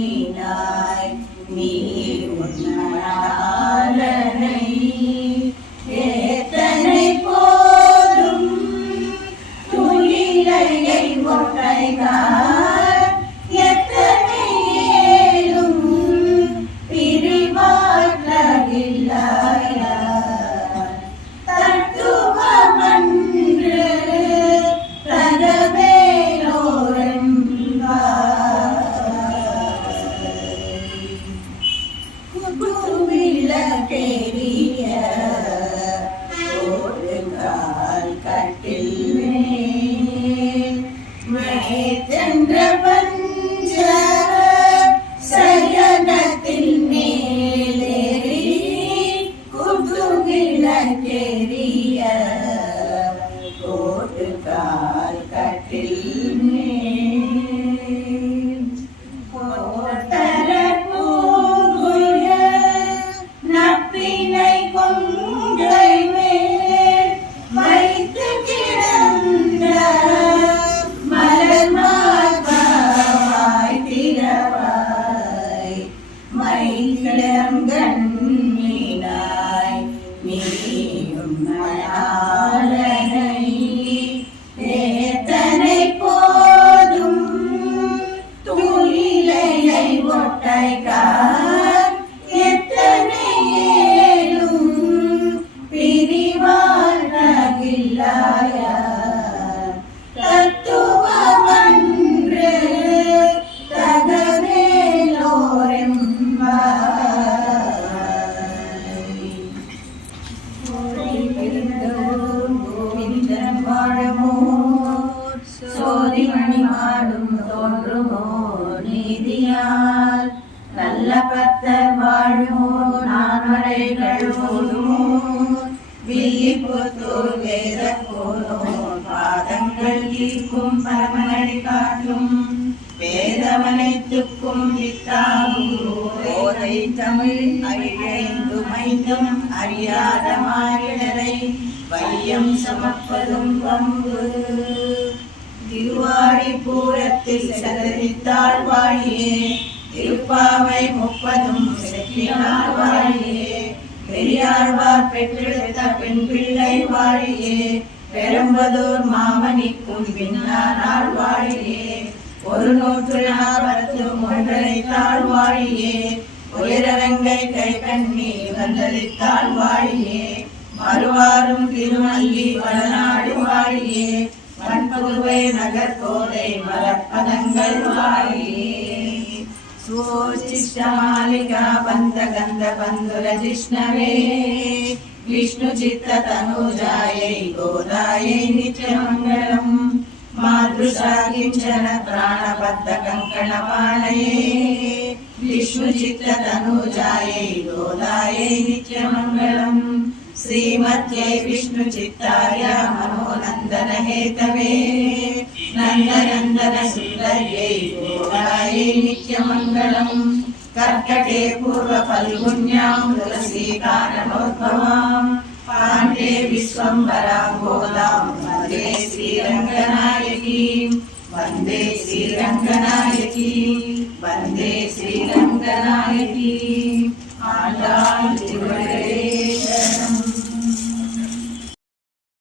மைக்கிழங்கண்ணீனாய் நீ உன்மணாளனை ஏத்தனை போதும் துயிலையை ஒட்டைகார் எத்தனை ஏழும் பிரிவாற்றகில்லாய தத்துவமன்று விளக்கேறிய ஒரு கால் கட்டில் மேற்சென்ற பஞ்ச சயனத்தில் மேலேறி குது விளக்கேறிய ஒரு கால் கட்டில் மைக்கிழங்கண்ணீனாய் நீயும் மணாளனை ஏத்தனை போதும் துயிலையை ஒட்டைகார் எத்தனை ஏழும் பிரிவாற்றகில்லாய தத்துவமன்று சோதிமணி மாடும் தோன்றுமோ நீதியால் நல்ல பத்தர் வாழுமோ நான்மறைகள் ஓடுமோ வில்லிபுத்தூர் வேத போனோ பாதங்கள் ஈர்க்கும் பரமனடி காட்டும் வேதமனைத்துக்கும் வித்தாகும் போதை தமிழ் ஐந்து மைந்தும் அறியாத மாறிடரை வையம் சமப்பதும் வம்பு திருவாடி பூரத்தில் சதரித்தாள் வாழியே திருப்பாவை 30 செப்பினாள் வாழியே பெரியாழ்வார் பெற்றெடுத்த பெண் பிள்ளை வாழியே பெரும்பதூர் மாமணிக்கும் பின்னாள் வாழியே ஒரு 140 ஒன்றரைத்தாள் வாழியே உயரங்கை கை கண்ணி வந்தளித்தாள் வாழியே மறுவாரும் திருமல்லி வளநாடு வாழியே வன்புதுவை நகர் கோதை மலப்பதங்கள் வாழியே சோச்சிஷ்டமாலிகா பந்த கந்த பந்துர ஜிஷ்ணவே விஷ்ணு சித்த தனுஜாயை கோதாயை நித்யமங்கலம் மாத்ருஷா கிஞ்சன பிராணபத்த கங்கண பாலயே விஷ்ணு சித்த தனுஜாயை கோதாயை நித்யமங்கலம் श्रीमत्यै विष्णु चित्ताय मनोनंदन हेतवे नंदनंदन सुंदर्यै गोदायै नित्यमंगलम् कर्कटे पूर्व फल्गुन्यां तुलसी कारणोद्भवां पाण्डे विश्वम्भरां गोदां वन्दे श्रीरङ्गनायकीं वन्दे श्रीरङ्गनायकीं वन्दे श्रीरङ्गनायकीं आण्डाळ் திருவள்ளே